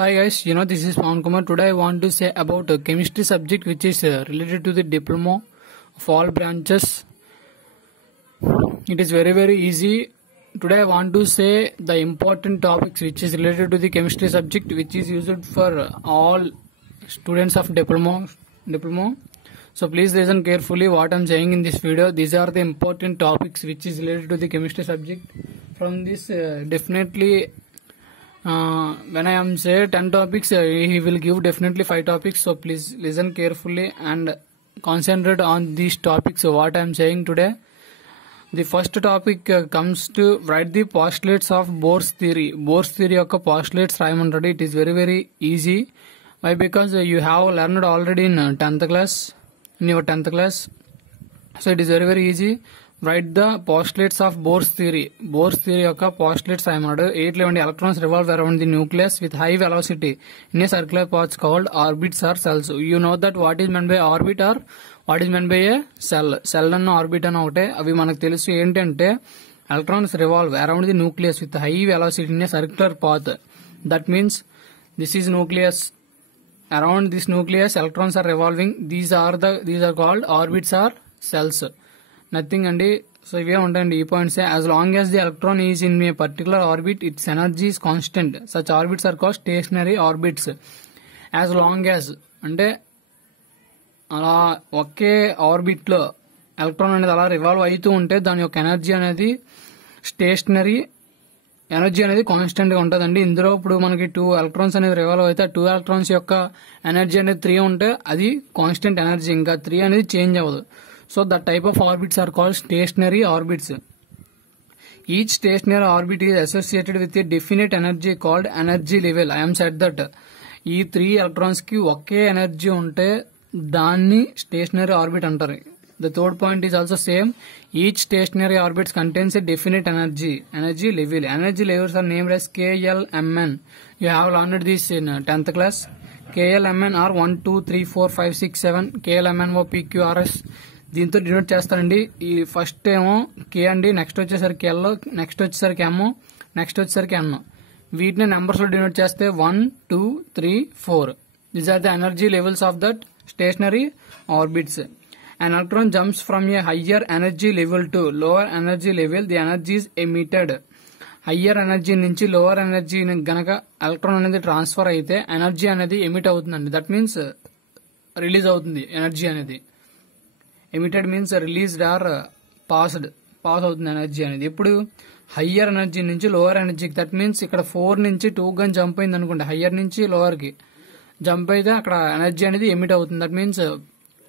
Hi guys, this is Pawan Kumar. Today I want to say about a chemistry subject which is related to the diploma of all branches. It is very easy. Today I want to say the important topics which is related to the chemistry subject which is used for all students of diploma. So please listen carefully what I am saying in this video. These are the important topics which is related to the chemistry subject. From this definitely when I am say 10 topics, he will give definitely 5 topics. So please listen carefully and concentrate on these topics. So what I am saying today. The first topic comes to write the postulates of Bohr's theory. Bohr's theory యొక్క postulates రాయమంటాడు. It is very easy. Why? Because you have learned already in 10th class. In your 10th class. So it is very easy. Write the postulates of Bohr's theory. Bohr's theory యొక్క postulates రాయమన్నాడు. 811 electrons revolve around the nucleus with high velocity in a circular path called orbits or cells. You know that what is meant by orbit or what is meant by a cell. Cell and orbit అని ఒకటే. అవి మనకు తెలుసు ఏంటంటే electrons revolve around the nucleus with high velocity in a circular path. That means this is nucleus. Around this nucleus electrons are revolving. These are called orbits or cells. Nothing అండి. So ఇవే ఉంటాయండి ఈ points. As long as the electron is in a particular orbit its energy is constant. Such orbits are called stationary orbits. As long as అంటే అలా ఒకే orbit లో electron అనేది అలా revolve అవుతూ ఉంటే దాని యొక్క ఎనర్జీ అనేది స్టేషనరీ ఎనర్జీ అనేది కాన్స్టెంట్ గా ఉంటుందండి. ఇందులో ఇప్పుడు మనకి 2 ఎలక్ట్రాన్స్ అనేది రివాల్వ్ అయితే 2 ఎలక్ట్రాన్స్ యొక్క ఎనర్జీ అనేది 3 ఉంటే అది కాన్స్టెంట్ ఎనర్జీ, ఇంకా 3 అనేది చేంజ్ అవ్వదు. So the type of orbits are called stationary orbits. Each stationary orbit is associated with a definite energy called energy level. I am said that ఈ 3 electrons కి ఒకే energy ఉంటే దాన్ని స్టేషనరీ ఆర్బిట్ అంటారు. The third point is also same. Each stationary orbit contains a definite energy level. Energy levels are named as KL, Mn. You have learned this in 10th class. KL, Mn are 1, 2, 3, 4, 5, 6, 7. KL, MnO, PQRS. దీంతో denote చేస్తారండి. ఈ first ఏమో కే అండి, next వచ్చేసరికి L, next వచ్చేసరికి ఎమ్, next వచ్చేసరికి ఎన్. వీటిని numbers లో డినోట్ చేస్తే 1, 2, 3, 4. These are the energy levels of that stationary orbits. An electron jumps from a higher energy level to lower energy level. The energy is emitted. Higher energy నుంచి lower energy గనక electron అనేది transfer అయితే energy అనేది emit అవుతుందండి. That means release అవుతుంది energy అనేది. Emitted means released or pass అవుతుంది energy అనేది. ఇప్పుడు హయ్యర్ ఎనర్జీ నుంచి లోవర్ ఎనర్జీకి, దట్ మీన్స్ ఇక్కడ 4 నుంచి 2 గన్ జంప్ అయింది అనుకోండి, హయ్యర్ నుంచి లోవర్ కి జంప్ అయితే అక్కడ ఎనర్జీ అనేది ఎమిట్ అవుతుంది. దట్ మీన్స్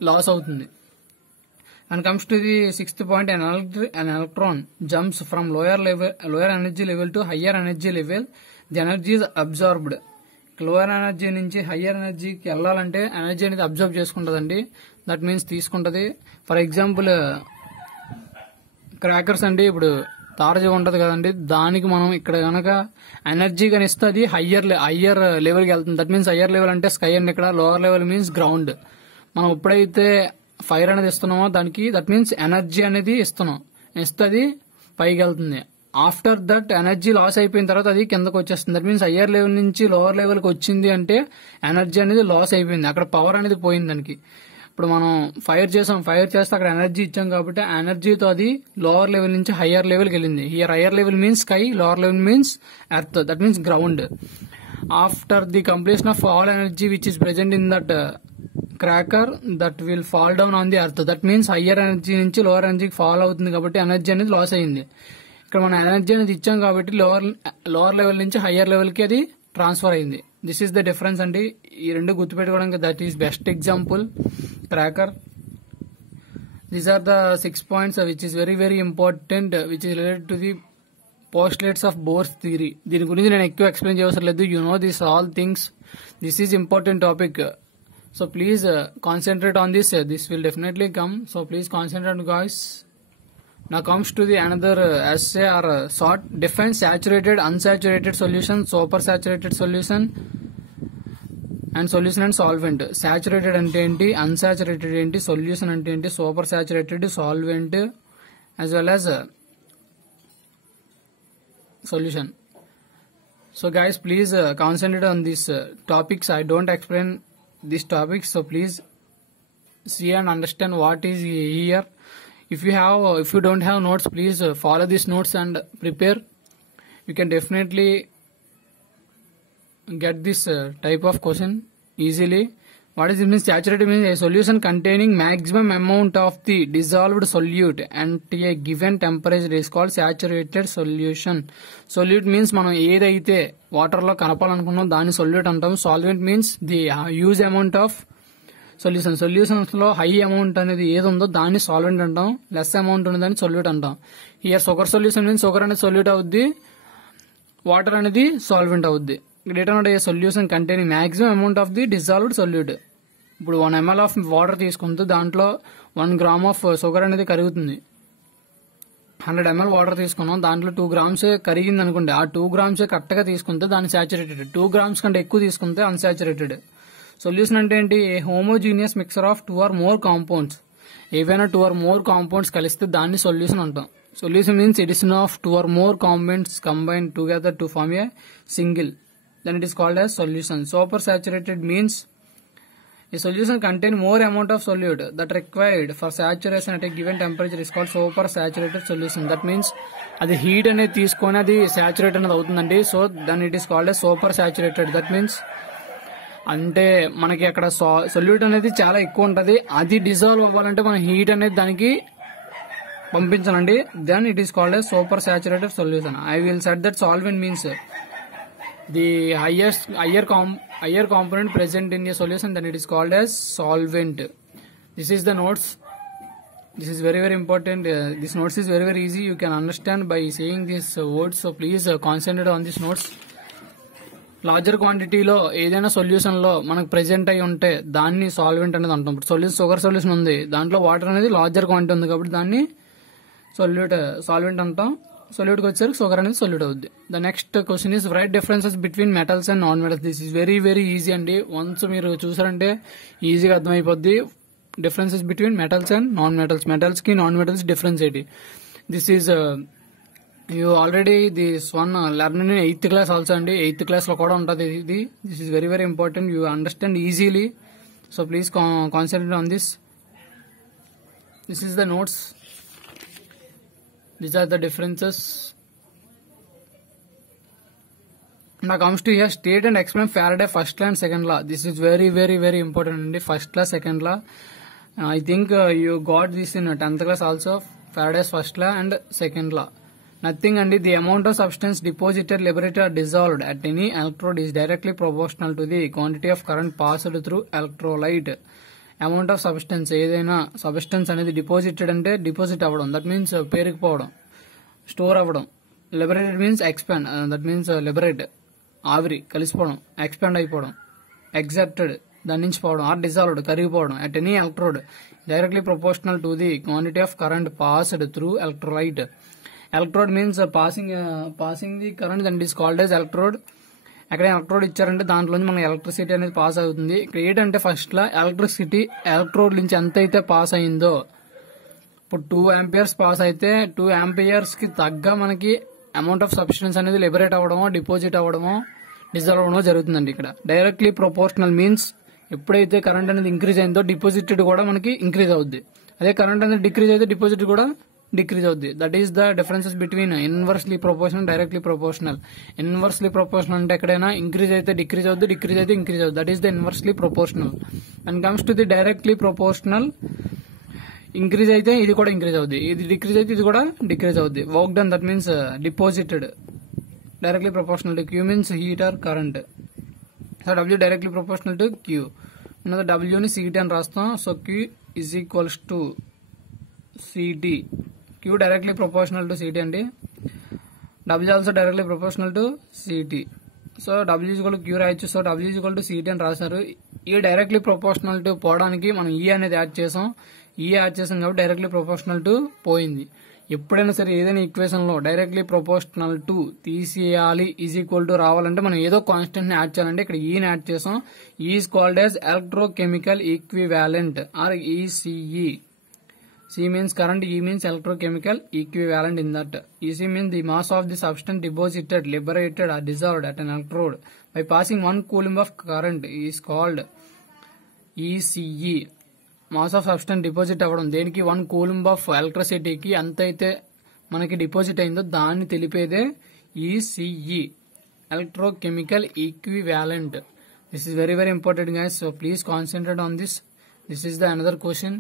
లాస్ అవుతుంది. And comes to the 6th point, an electron jumps from lower energy level to higher energy level. The energy is absorbed. Lower energy నుంచి higher ఎనర్జీకి వెళ్ళాలంటే energy అనేది observe చేసుకుంటదండి. That means తీసుకుంటది. For example crackers అండి, ఇప్పుడు తారజీ ఉంటది కదండి, దానికి మనం ఇక్కడ గనక ఎనర్జీ కనిస్తే అది హయ్యర్ లెవెల్ కి వెళ్తుంది. దట్ మీన్స్ హయ్యర్ లెవెల్ అంటే స్కై అండి, ఇక్కడ లోవర్ లెవెల్ మీన్స్ గ్రౌండ్. మనం ఎప్పుడైతే ఫైర్ అనేది ఇస్తున్నామో దానికి దట్ మీన్స్ ఎనర్జీ అనేది ఇస్తున్నాం, ఇస్తే అది పైకి వెళ్తుంది. ఆఫ్టర్ దట్ ఎనర్జీ లాస్ అయిపోయిన తర్వాత అది కిందకు వచ్చేస్తుంది. దట్ మీన్స్ హయ్యర్ లెవెల్ నుంచి లోవర్ లెవెల్ కి వచ్చింది అంటే ఎనర్జీ అనేది లాస్ అయిపోయింది, అక్కడ పవర్ అనేది పోయింది దానికి. ఇప్పుడు మనం ఫైర్ చేస్తే అక్కడ ఎనర్జీ ఇచ్చాం కాబట్టి ఆ ఎనర్జీతో అది లోవర్ లెవెల్ నుంచి హయ్యర్ లెవెల్ కి వెళ్ళింది. Here higher level means sky, lower level means earth, that means ground. After the completion of all energy which is present in that cracker that will fall down on the earth. That means higher energy నుంచి lower ఎనర్జీకి fall అవుతుంది కాబట్టి energy అనేది loss అయింది. ఇక్కడ మనం energy అనేది ఇచ్చాం కాబట్టి లోవర్ లెవెల్ నుంచి హయ్యర్ లెవెల్ కి అది ట్రాన్స్ఫర్ అయింది. దిస్ ఈస్ ద డిఫరెన్స్ అండి. ఈ రెండు గుర్తుపెట్టుకోవడానికి that is best example cracker. These are the 6 points which is very important which is related to the postulates of Bohr's theory. దీని గురించి నేను ఎక్కువ ఎక్స్ప్లెయిన్ చేయవసరం లేదు. You know this all things. This is important topic. So please concentrate on this. This will definitely come. So please concentrate, guys. Now comes to the another essay or short. Define saturated, unsaturated solution, supersaturated solution, and solution and solvent. Saturated ante enti, unsaturated enti, solution ante enti, supersaturated, solvent, as well as solution. So guys, please concentrate on these topics. I don't explain these topics, so please see and understand what is here. If you don't have notes, please follow these notes and prepare. You can definitely get this type of question easily. What is it means? Saturated means a solution containing maximum amount of the dissolved solute and a given temperature is called saturated solution. Solute means మనం ఏదైతే water లో కలపాలనుకున్నాం దాన్ని solute అంటాం. Solvent means the huge amount of solution. Solutions లో high amount అనేది ఏది ఉందో దాన్ని సాల్వెంట్ అంటాం. లెస్ అమౌంట్ ఉన్నదాన్ని సొల్యూట్ అంటాం. Here sugar solution means sugar అనేది సొల్యూట్ అవుద్ది, వాటర్ అనేది సాల్వెంట్ అవుద్ది. Return a solution containing maximum amount of the dissolved solute. ఇప్పుడు 1 ml ఆఫ్ వాటర్ తీసుకుంటే దాంట్లో 1 గ్రామ్ ఆఫ్ షుగర్ అనేది కరుగుతుంది. 100 ml వాటర్ తీసుకున్నాం, దాంట్లో 2 grams కరిగింది అనుకోండి. ఆ 2 grams కరెక్ట్ గా తీసుకుంటే దాన్ని సాచురేటెడ్. 2 grams కంటే ఎక్కువ తీసుకుంటే అన్సాచురేటెడ్. సొల్యూషన్ అంటే ఏంటి? ఏ homogeneous mixer of 2 or more compounds. ఏవైనా 2 or more కాంపౌండ్స్ కలిస్తే దాన్ని సొల్యూషన్ అంటాం. Solution means addition of 2 or more compounds combined together to form a single. Then it is called as solution. Supersaturated means a solution contain more amount of solute that required for saturation at a given temperature is called supersaturated solution. That means అది heat అనేది తీసుకొని అది saturate అనేది అవుతుందండి. So then it is called as supersaturated. That means అంటే మనకి అక్కడ solute అనేది చాలా ఎక్కువ ఉంటది. అది డిజాల్వ్ అవ్వాలంటే మన హీట్ అనేది దానికి పంపించాలండి. Then it is called as super saturated solution. I will set that solvent means the higher component present in a solution, then it is called as solvent. This is the notes. This is very important. This notes is very easy. You can understand by saying these words. So please concentrate on these notes. Larger క్వాంటిటీలో ఏదైనా solution లో మనకు present అయి ఉంటే దాన్ని solvent అనేది అంటాం. ఇప్పుడు షుగర్ సొల్యూషన్ ఉంది, దాంట్లో వాటర్ అనేది లార్జర్ క్వాంటిటీ ఉంది కాబట్టి దాన్ని సాల్వెంట్ అంటాం. సొల్యూట్ కి వచ్చేసరికి షుగర్ అనేది సొల్యూట్ అవుద్ది. The next question is right differences between metals and non metals. This is very easy అండి. వన్స్ మీరు చూసారంటే ఈజీగా అర్థమైపోద్ది. Differences between metals and non metals. Metals కి నాన్ మెటల్స్ డిఫరెన్స్ ఏంటి? This is you already this one learn in 8th class also అండి. 8th class లో కూడా ఉంటుంది ఇది. This is very important. You understand easily. So please concentrate on this. This is the notes. These are the differences. Now comes to here, state and explain Faraday first law and second law. This is very important అండి. First law, second law. I think you got this in 10th class also. Faraday's first law and second law. Nothing అండి. The amount of substance deposited, liberated or dissolved at any electrode is directly proportional to the quantity of current passed through electrolyte. Amount of substance, ఏదైనా substance అనేది deposited అంటే deposit అవ్వడం, that means పేరుకుపోవడం, store అవ్వడం. Liberated means expand, that means liberate ఆవిరి కలిసిపోవడం, expand అయిపోవడం. Exerted దాని నుంచి పోవడం, ఆర్ డిజాల్వ్డ్ కరిగిపోవడం. At any electrode directly proportional to the quantity of current passed through electrolyte. Electrode means passing the current, that is called as electrode. అక్కడ electrode ఇచ్చారంటే దాంట్లోంచి మనకి ఎలక్ట్రిసిటీ అనేది పాస్ అవుతుంది. ఇక్కడ ఏంటంటే ఫస్ట్ లా ఎలక్ట్రిసిటీ ఎలక్ట్రోడ్ నుంచి ఎంత అయితే పాస్ అయిందో, ఇప్పుడు 2 amperes పాస్ అయితే 2 amperes కి తగ్గ మనకి అమౌంట్ ఆఫ్ సబ్స్టెన్స్ అనేది లిబరేట్ అవ్వడమో, డిపాజిట్ అవ్వడమో, డిజాల్వ్ అవ్వడమో జరుగుతుందండి. ఇక్కడ డైరెక్ట్లీ ప్రపోర్షనల్ మీన్స్ ఎప్పుడైతే కరెంట్ అనేది ఇంక్రీజ్ అయిందో డిపాజిటెడ్ కూడా మనకి ఇంక్రీజ్ అవుద్ది. అదే కరెంట్ అనేది డిక్రీజ్ అయితే డిపాజిట్ కూడా డిక్రీజ్ అవుద్ది. That is the differences between inversely proportional, directly proportional. Inversely proportional అంటే ఎక్కడైనా ఇంక్రీజ్ అయితే డిక్రీజ్ అవుద్ది, డిక్రీజ్ అయితే ఇంక్రీజ్ అవుద్ది. That is the inversely proportional. And comes to the directly proportional, increase అయితే ఇది కూడా ఇంక్రీజ్ అవుద్ది, ఇది డిక్రీజ్ అయితే ఇది కూడా డిక్రీజ్ అవుద్ది. Work done, that means deposited. Directly proportional to Q means heat or current. So W directly proportional to Q. డబ్ల్యూని సిటీ అని రాస్తాం. So Q is equals to C T. Q directly proportional to CT అండి. W also directly proportional to CT. So W is equal to Q రాయొచ్చు. So W is equal to CT అని రాశారు. ఈ directly proportional to పోవడానికి మనం E అనేది add చేసాం. కాబట్టి డైరెక్ట్లీ ప్రపోర్షనల్ టు పోయింది. ఎప్పుడైనా సరే ఏదైనా ఈక్వేషన్ లో డైరెక్ట్లీ ప్రపోర్షనల్ టు తీసేయాలి, ఈజ్ ఈక్వల్ టు రావాలంటే మనం ఏదో కాన్స్టెంట్ ని యాడ్ చేయాలంటే ఇక్కడ ఈని యాడ్ చేసాం. Is called as electrochemical equivalent or ECE. C means current, E means electrochemical equivalent in that. EC means the mass of the substance deposited, liberated or dissolved at an electrode by passing 1 coulomb of current is called ECE. Mass of substance deposit అవ్వడం దేనికి 1 coulomb of ఎలక్ట్రిసిటీకి ఎంత అయితే మనకి deposit అయిందో దాన్ని తెలిపేదే ECE, electrochemical equivalent. This is very very important guys, so please concentrate on this. This is the another question.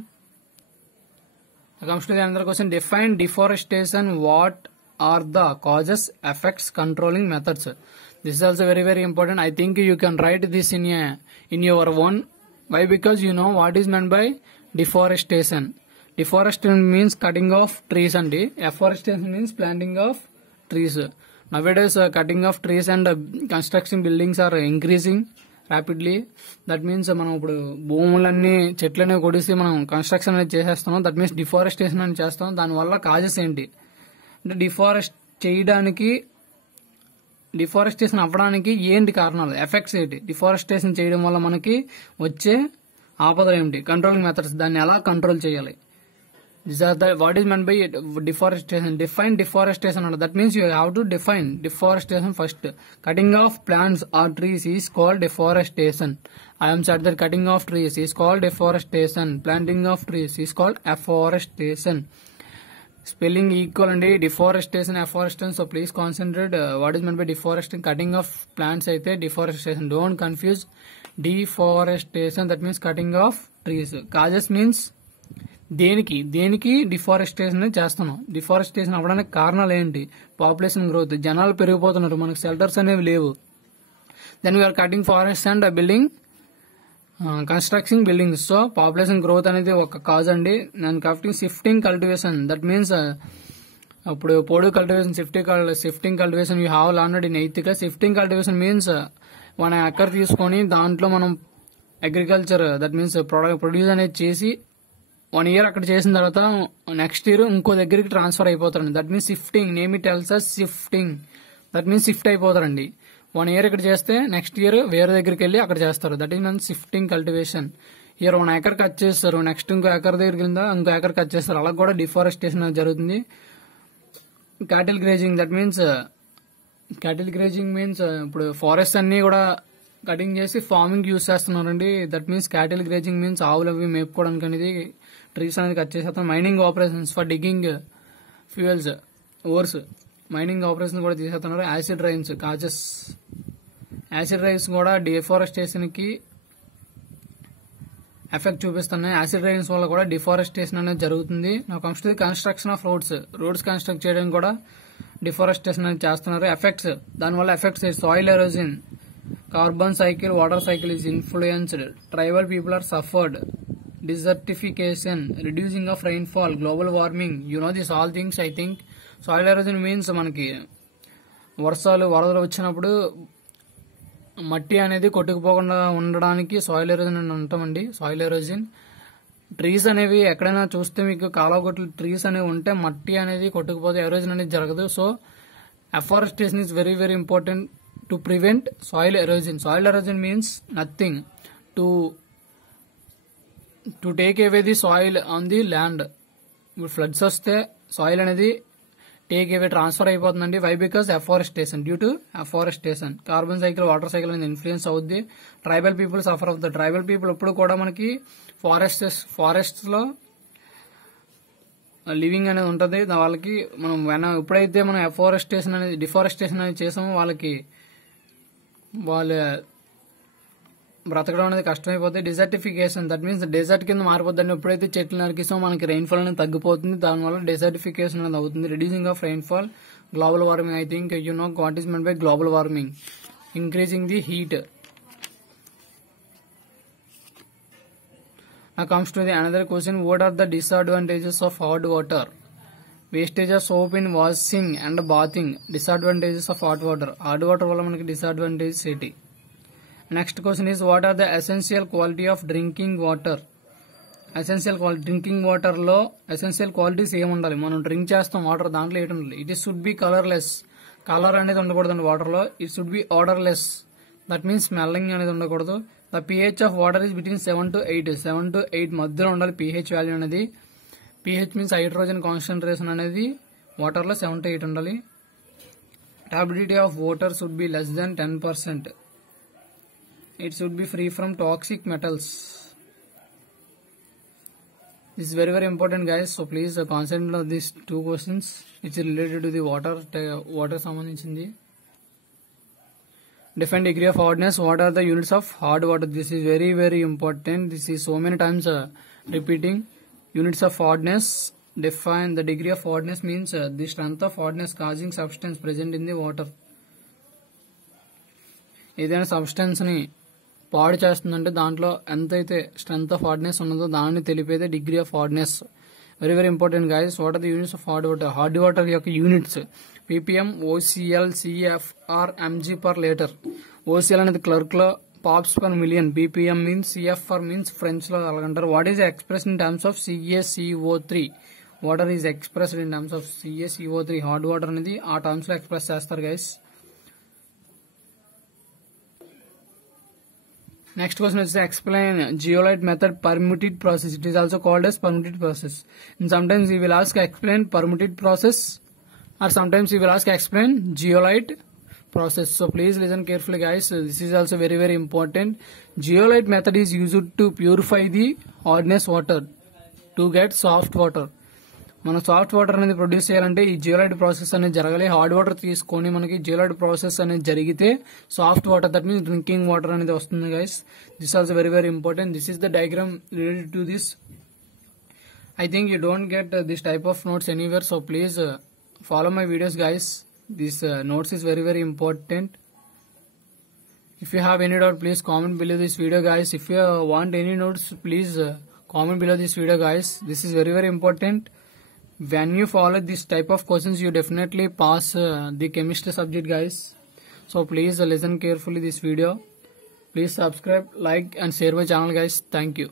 Comes to the another question. Define deforestation. What are the causes, effects, controlling methods? This is also very very important. I think you can write this in your own. Why? Because you know what is meant by deforestation. Deforestation means cutting off trees and afforestation means planting of trees. Nowadays cutting of trees and construction buildings are increasing rapidly. That means మనం ఇప్పుడు భూములన్నీ చెట్లనే కొడిసి మనం construction అనేది చేసేస్తున్నాం. That means deforestation అని చేస్తాం. దానివల్ల causes ఏంటి అంటే డిఫారెస్టేషన్ అవ్వడానికి ఏంటి కారణాలు, ఎఫెక్ట్స్ ఏంటి, డిఫారెస్టేషన్ చేయడం వల్ల మనకి వచ్చే ఆపదలు ఏమిటి, కంట్రోలింగ్ మెథడ్స్, దాన్ని ఎలా కంట్రోల్ చేయాలి. What is meant by deforestation? Define deforestation. That means you have to define deforestation first. Cutting off plants or trees is called deforestation. I am said that cutting off trees is called deforestation. Planting of trees is called afforestation. Spelling equal and deforestation, afforestation. So please concentrate. What is meant by deforestation? Cutting off plants aithe deforestation. Don't confuse deforestation. That means cutting off trees. Causes means దేనికి deforestation చేస్తున్నాం. Deforestation అవ్వడానికి కారణాలు ఏంటి? Population growth, జనాలు పెరిగిపోతున్నారు, మనకు shelters అనేవి లేవు. Then we are cutting forest and building constructing buildings. So population growth అనేది ఒక కాజ్ అండి. నేను కాబట్టి షిఫ్టింగ్ కల్టివేషన్, దట్ మీన్స్ ఇప్పుడు పొడు cultivation, shifting cultivation you have learned in 8th class. Shifting cultivation means మన ఎకర్ తీసుకొని దాంట్లో మనం అగ్రికల్చర్, దట్ మీన్స్ ప్రొడ్యూస్ అనేది చేసి 1 year అక్కడ చేసిన తర్వాత నెక్స్ట్ ఇయర్ ఇంకో దగ్గరికి ట్రాన్స్ఫర్ అయిపోతారండి. That means shifting. Name it tells us shifting. That means shift అయిపోతారండి. 1 year ఇక్కడ చేస్తే నెక్స్ట్ ఇయర్ వేరే దగ్గరికి వెళ్ళి అక్కడ చేస్తారు. That is means shifting cultivation. Year 1 acre cut చేస్తారు, నెక్స్ట్ ఇంకో ఎకర్ దగ్గరికి కింద ఇంకో ఎకర్ కట్ చేస్తారు. అలా కూడా డిఫారెస్టేషన్ జరుగుతుంది. క్యాటిల్ గ్రేజింగ్, దట్ మీన్స్ ఇప్పుడు ఫారెస్ట్ అన్ని కూడా కటింగ్ చేసి ఫార్మింగ్ యూజ్ చేస్తున్నారండి. That means cattle grazing means ఆవులు అవి మేపుకోవడానికి అనేది ట్రీస్ అనేది కట్ చేసేస్తాం. Mining operations for digging fuels, ores, mining operation కూడా తీసేస్తున్నారు. Acid rains causes, acid rains కూడా డిఫారెస్టేషన్ కి ఎఫెక్ట్ చూపిస్తున్నాయి. యాసిడ్ రైన్స్ వల్ల కూడా డిఫారెస్టేషన్ అనేది జరుగుతుంది. నాకు comes to construction of roads construct చేయడానికి కూడా డిఫారెస్టేషన్ అనేది చేస్తున్నారు. ఎఫెక్ట్స్, దానివల్ల effects soil erosion, carbon cycle, water cycle is influenced, tribal people are suffered, desertification, reducing of rainfall, global warming. You know this all things. I think soil erosion means మనకి వరదలు వచ్చినప్పుడు మట్టి అనేది కొట్టుకుపోకుండా ఉండడానికి సాయిల్ ఎరోజన్ అని అంటామండి. Soil erosion. Trees అనేవి ఎక్కడైనా చూస్తే మీకు కాలగొట్లు ట్రీస్ అనేవి ఉంటే మట్టి అనేది కొట్టుకుపోతే ఎరోజన్ అనేది జరగదు. So afforestation is very very important to prevent soil erosion. Soil erosion means nothing to take away the soil on the land. ఇప్పుడు ఫ్లడ్స్ వస్తే సాయిల్ అనేది టేక్ అవే ట్రాన్స్ఫర్ అయిపోతుందండి. Why? Because afforestation, due to afforestation. Carbon cycle, water cycle అనేది influence అవుద్ది. Tribal people suffer అవుతుంది. Tribal people ఎప్పుడు కూడా మనకి ఫారెస్ట్ లో లివింగ్ అనేది ఉంటుంది. వాళ్ళకి మనం ఎప్పుడైతే మనం డిఫారెస్టేషన్ అనేది చేసామో వాళ్ళ బ్రతకడం అనేది కష్టమైపోతుంది. డిజర్టిఫికేషన్, దట్ మీన్స్ డెజర్ట్ కింద మారిపోతుంది. ఎప్పుడైతే చెట్లు నరికిస్తామో మనకి రెయిన్ఫాల్ అనేది తగ్గిపోతుంది. దానివల్ల డెజర్టిఫికేషన్ అనేది అవుతుంది. Reducing of rainfall, global warming. I think you know what is meant by global warming. Increasing the heat. Now comes to the another question. What are the disadvantages of hot water? Wastage of soap in washing and bathing. Disadvantages of hot water. Hot water వల్ల మనకి disadvantages ఏంటి? Next question is what are the essential quality of drinking water? Drinking water లో essential qualities ఏముండాలి? మనం drink చేస్తాం water, దాంట్లో ఏంటి ఉండాలి? It should be colourless. Colour అనేది ఉండకూడదు వాటర్ లో. It should be odourless. That means smelling అనేది ఉండకూడదు. The pH of water is between 7 to 8. 7 to 8 మధ్యలో ఉండాలి pH వాల్యూ అనేది. pH మీన్స్ హైడ్రోజన్ కాన్సన్ట్రేషన్ అనేది వాటర్ లో 7 to 8 ఉండాలి. Turbidity of water should be less than 10%. It should be free from toxic metals. This is very important guys, so please concentrate on these two questions which is related to the water సంబంధించింది. Define degree of hardness. What are the units of hard water? This is very important. This is so many times repeating. Units of hardness. Define the degree of hardness means the strength of hardness causing substance present in the water. ఏదైనా substance ని పాడు చేస్తుందంటే దాంట్లో ఎంతైతే strength of hardness ఉన్నదో దాన్ని తెలిపేదే degree of hardness. Very important guys. What are the units of hard water? Hard water యొక్క units ppm, OCL, CFR, mg per liter. OCL అనేది క్లర్క్ లో parts per million. ppm means, CFR means French లో అలాగంటారు. What is express in terms of CaCO3? Water is expressed in terms of CaCO3. Hard water అనేది ఆ terms లో express చేస్తారు guys. Next question is explain geolite method permuted process. It is also called as permuted process. And sometimes we will ask explain permuted process, or sometimes we will ask explain geolite process. So please listen carefully guys. This is also very important. Geolite method is used to purify the hardness water to get soft water. మనం soft water అనేది produce చేయాలంటే ఈ zeolite process అనేది జరగాలి. Hard water తీసుకొని మనకి zeolite process అనేది జరిగితే soft water, that means drinking water అనేది వస్తుంది guys. This also very important. This is the diagram related to this. I think you don't get this type of notes anywhere, so please follow my videos guys. This notes is very important. If you have any doubt, please comment below this video guys. If you want any notes, please comment below this video guys. This is very important. When you follow this type of questions, you definitely pass the chemistry subject guys. So please listen carefully this video. Please subscribe, like and share my channel guys. Thank you.